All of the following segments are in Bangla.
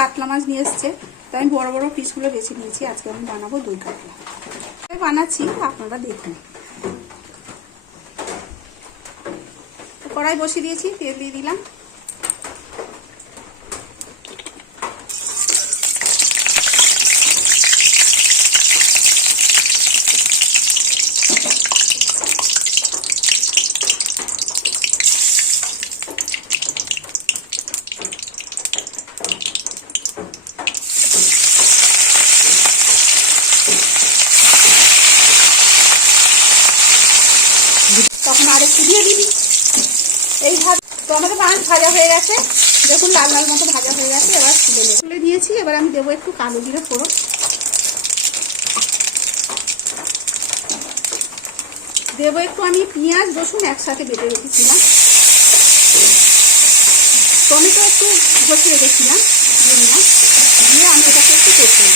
কাতলা মাছ নিয়ে এসছে। তাই আমি বড় বড় পিসগুলো বেছে নিয়েছি। আজকে আমি বানাবো দই কাতলা। বানাচ্ছি, আপনারা দেখুন। কড়াই বসিয়ে দিয়েছি, তেল দিয়ে দিলাম। তখন আরেকটু দিয়ে দিবি। এই ভাত তো আমাদের মাছ ভাজা হয়ে গেছে। দেখুন লাল লাল মতো ভাজা হয়ে গেছে, এবার তুলে তুলে দিয়েছি এবার আমি দেবো একটু কালো জিরে ফোড়ন। দেবো একটু আমি পেঁয়াজ, রসুন একসাথে বেটে রেখেছিলাম। টমেটো একটু ঘষে রেখেছিলাম, দিয়ে আমি এটাকে একটু কষে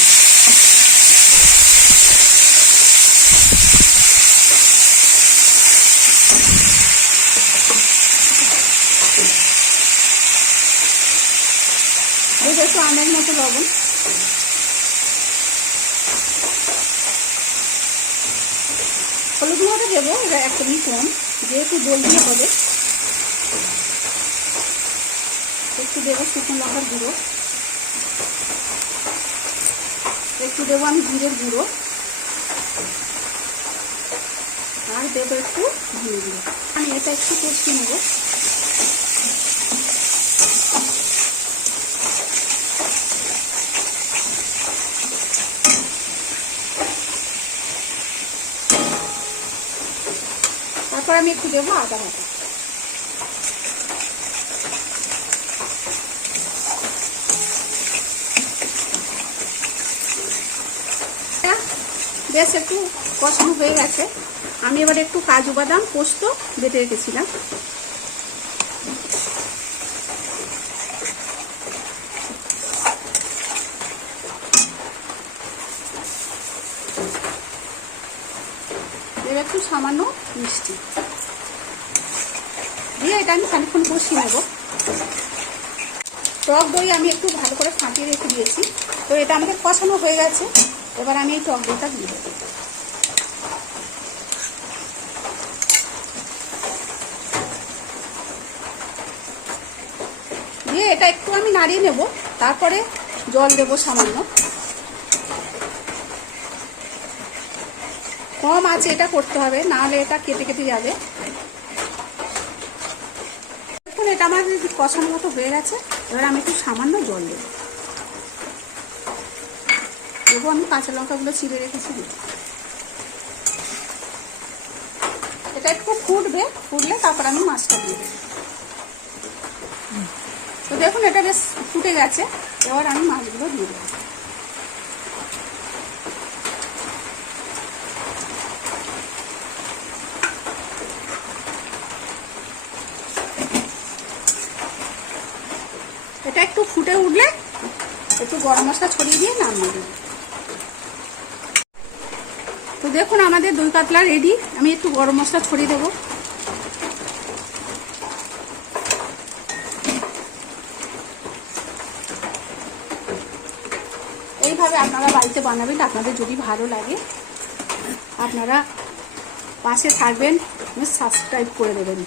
এই একটু আমের মতো লবণ। হলুদ গুঁড়োটা দেবো, এটা একদমই কম যেহেতু দিয়ে হবে। একটু দেবো শুকনো লঙ্কার গুঁড়ো। একটু দেবো আমি জিরের গুঁড়ো। আর দেবো একটু ধনে গুঁড়ো। আমি এটা একটু কষিয়ে নেব। তারপর আমি একটু দেবো আদা বাটা। বেশ একটু কষ্ট হয়ে গেছে। আমি এবার একটু কাজু বাদাম, পোস্ত বেটে রেখেছিলাম। এবার একটু সামান্য মিষ্টি। দিয়ে এটা আমি খানিক্ষণ কষিয়ে নেব। টক দই আমি একটু ভালো করে ফাটিয়ে রেখে দিয়েছি। তো এটা আমাদের কষানো হয়ে গেছে। এবার আমি এই টক দইটা দিয়ে দেবো। দিয়ে এটা একটু আমি নাড়িয়ে নেব। তারপরে জল দেব সামান্য। কম আছে, এটা করতে হবে, নাহলে এটা কেটে কেটে যাবে। দেখুন এটা আমার কষানো মতো হয়ে গেছে। এবার আমি একটু সামান্য জল দেবো। দেবো, আমি কাঁচা লঙ্কাগুলো ছিঁড়ে রেখেছি। এটা একটু ফুটবে, ফুটলে তারপর আমি মাছটা দিয়ে দেবো। তো দেখুন, এটা বেশ ফুটে গেছে। এবার আমি মাছগুলো দিয়ে দেবো। এটা একটু ফুটে উঠলে একটু গরম মশলা ছড়িয়ে দিয়ে নামিয়ে দেবো। তো দেখুন আমাদের দই কাতলা রেডি আমি একটু গরম মশলা ছড়িয়ে দেবো। এইভাবে আপনারা বাড়িতে বানাবেন, আপনাদের যদি ভালো লাগে, আপনারা পাশে থাকবেন, সাবস্ক্রাইব করে দেবেন।